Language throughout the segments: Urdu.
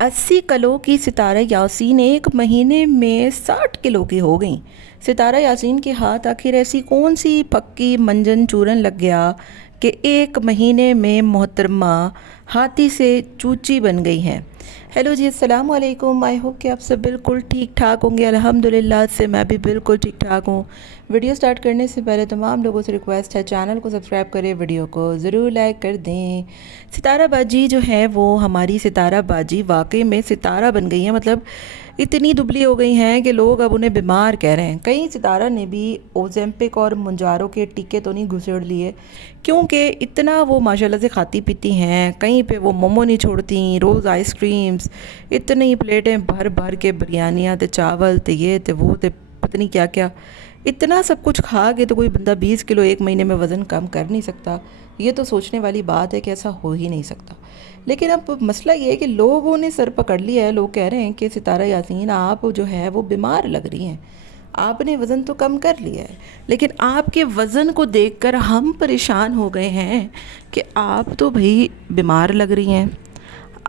80 کلو کی ستارہ یاسین ایک مہینے میں 60 کلو کی ہو گئیں۔ ستارہ یاسین کے ہاتھ آخر ایسی کون سی پکی منجن چورن لگ گیا کہ ایک مہینے میں محترمہ ہاتھی سے چوچی بن گئی ہیں۔ ہیلو جی، السلام علیکم۔ آئی ہوپ کہ آپ سب بالکل ٹھیک ٹھاک ہوں گے۔ الحمدللہ سے میں بھی بالکل ٹھیک ٹھاک ہوں۔ ویڈیو سٹارٹ کرنے سے پہلے تمام لوگوں سے ریکویسٹ ہے چینل کو سبسکرائب کریں، ویڈیو کو ضرور لائک کر دیں۔ ستارہ باجی جو ہے وہ ہماری ستارہ باجی واقعی میں ستارہ بن گئی ہیں، مطلب اتنی دبلی ہو گئی ہیں کہ لوگ اب انہیں بیمار کہہ رہے ہیں۔ کئی ستارہ نے بھی اوزیمپک اور منجارو کے ٹیکے تو نہیں گھسیڑ لیے، کیونکہ اتنا وہ ماشاءاللہ سے کھاتی پیتی ہیں، کہیں پہ وہ مومو نہیں چھوڑتی، روز آئس کریمز، اتنی پلیٹیں بھر بھر کے بریانیاں تے چاول تے یہ تے وہ تے پتہ نہیں کیا کیا، اتنا سب کچھ کھا کے تو کوئی بندہ 20 کلو ایک مہینے میں وزن کم کر نہیں سکتا۔ یہ تو سوچنے والی بات ہے کہ ایسا ہو ہی نہیں سکتا۔ لیکن اب مسئلہ یہ ہے کہ لوگوں نے سر پکڑ لیا ہے، لوگ کہہ رہے ہیں کہ ستارہ یاسین آپ جو ہے وہ بیمار لگ رہی ہیں، آپ نے وزن تو کم کر لیا ہے، لیکن آپ کے وزن کو دیکھ کر ہم پریشان ہو گئے ہیں کہ آپ تو بھئی بیمار لگ رہی ہیں۔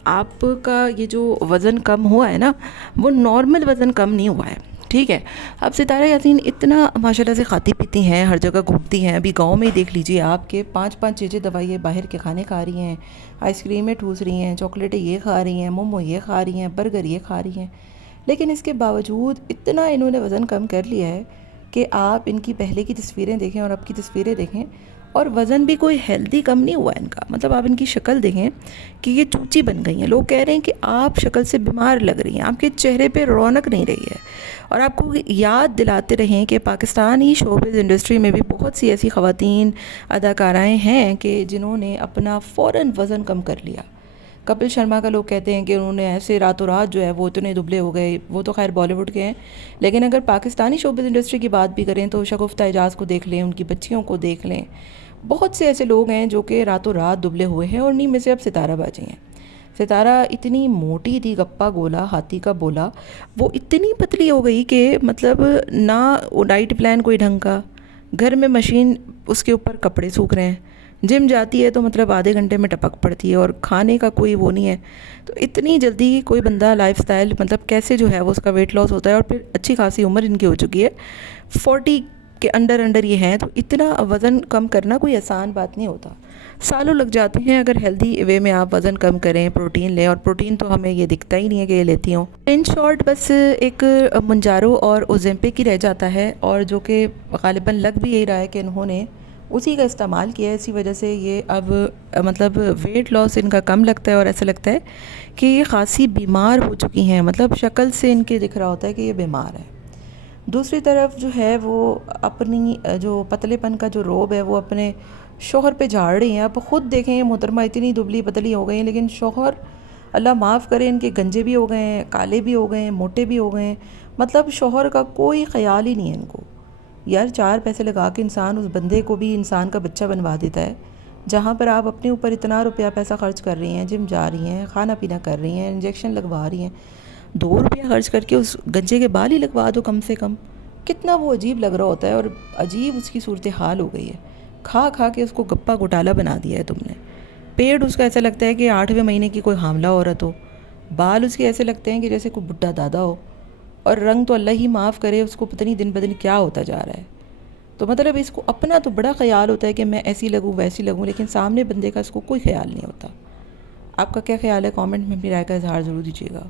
آپ کا یہ جو وزن کم ہوا ہے نا، وہ نارمل وزن کم نہیں ہوا ہے، ٹھیک ہے۔ اب ستارہ یاسین اتنا ماشاءاللہ سے کھاتی پیتی ہیں، ہر جگہ گھومتی ہیں۔ ابھی گاؤں میں ہی دیکھ لیجئے آپ کے 5 6 دوائیں باہر کے کھانے کھا رہی ہیں، آئس کریمیں ٹھوس رہی ہیں، چاکلیٹیں یہ کھا رہی ہیں، مومو یہ کھا رہی ہیں، برگر یہ کھا رہی ہیں، لیکن اس کے باوجود اتنا انہوں نے وزن کم کر لیا ہے کہ آپ ان کی پہلے کی تصویریں دیکھیں اور اب کی تصویریں دیکھیں، اور وزن بھی کوئی ہیلدی کم نہیں ہوا ان کا۔ مطلب آپ ان کی شکل دیکھیں کہ یہ چوچی بن گئی ہیں۔ لوگ کہہ رہے ہیں کہ آپ شکل سے بیمار لگ رہی ہیں، آپ کے چہرے پہ رونق نہیں رہی ہے۔ اور آپ کو یاد دلاتے رہیں کہ پاکستانی شوبز انڈسٹری میں بھی بہت سی ایسی خواتین اداکارائیں ہیں کہ جنہوں نے اپنا فوراً وزن کم کر لیا۔ کپل شرما کا لوگ کہتے ہیں کہ انہوں نے ایسے راتوں رات جو ہے وہ اتنے دبلے ہو گئے، وہ تو خیر بالی ووڈ کے ہیں، لیکن اگر پاکستانی شوبز انڈسٹری کی بات بھی کریں تو شگفتہ اعجاز کو دیکھ لیں، ان کی بچیوں کو دیکھ لیں، بہت سے ایسے لوگ ہیں جو کہ راتوں رات دبلے ہوئے ہیں، اور انہیں میں سے اب ستارہ باجی ہیں۔ ستارہ اتنی موٹی تھی، گپا گولا ہاتھی کا بولا، وہ اتنی پتلی ہو گئی کہ مطلب نہ ڈائٹ پلان کوئی ڈھنگ کا، گھر میں مشین اس کے اوپر کپڑے سوکھ رہے ہیں، جم جاتی ہے تو مطلب آدھے گھنٹے میں ٹپک پڑتی ہے، اور کھانے کا کوئی وہ نہیں ہے۔ تو اتنی جلدی کوئی بندہ لائف سٹائل مطلب کیسے جو ہے وہ اس کا ویٹ لاس ہوتا ہے، اور پھر اچھی خاصی عمر ان کی ہو چکی ہے، 40 کے انڈر یہ ہیں، تو اتنا وزن کم کرنا کوئی آسان بات نہیں ہوتا، سالوں لگ جاتے ہیں اگر ہیلدی وے میں آپ وزن کم کریں، پروٹین لیں، اور پروٹین تو ہمیں یہ دکھتا ہی نہیں ہے کہ یہ لیتی ہوں۔ ان شارٹ بس ایک منجارو اور اوزیمپک ہی رہ جاتا ہے، اور جو کہ غالباً لگ بھی یہی رہا ہے کہ انہوں نے اسی کا استعمال کیا ہے، اسی وجہ سے یہ اب مطلب ویٹ لاس ان کا کم لگتا ہے، اور ایسا لگتا ہے کہ یہ خاصی بیمار ہو چکی ہیں، مطلب شکل سے ان کے دکھ رہا ہوتا ہے کہ یہ بیمار ہے۔ دوسری طرف جو ہے وہ اپنی جو پتلے پن کا جو روب ہے وہ اپنے شوہر پہ جھاڑ رہی ہیں۔ آپ خود دیکھیں، یہ محترمہ اتنی دبلی پتلی ہو گئی ہیں، لیکن شوہر اللہ معاف کرے ان کے گنجے بھی ہو گئے ہیں، کالے بھی ہو گئے ہیں، موٹے بھی ہو گئے ہیں، مطلب شوہر کا کوئی خیال ہی نہیں ہے ان کو۔ یار 4 پیسے لگا کے انسان اس بندے کو بھی انسان کا بچہ بنوا دیتا ہے، جہاں پر آپ اپنے اوپر اتنا روپیہ پیسہ خرچ کر رہی ہیں، جم جا رہی ہیں، کھانا پینا کر رہی ہیں، انجیکشن لگوا رہی ہیں، 2 روپیہ خرچ کر کے اس گنجے کے بال ہی لگوا دو کم سے کم۔ کتنا وہ عجیب لگ رہا ہوتا ہے، اور عجیب اس کی صورتحال ہو گئی ہے۔ کھا کھا کے اس کو گپا گھوٹالا بنا دیا ہے تم نے۔ پیٹ اس کا ایسا لگتا ہے کہ 8ویں مہینے کی کوئی حاملہ عورت ہو، بال اس کے ایسے لگتے ہیں کہ جیسے کوئی بڈھا دادا ہو، اور رنگ تو اللہ ہی معاف کرے اس کو پتہ نہیں دن بدن کیا ہوتا جا رہا ہے۔ تو مطلب اس کو اپنا تو بڑا خیال ہوتا ہے کہ میں ایسی لگوں ویسی لگوں، لیکن سامنے بندے کا اس کو کوئی خیال نہیں ہوتا۔ آپ کا کیا خیال ہے؟ کامنٹ میں اپنی رائے کا اظہار ضرور دیجیے گا۔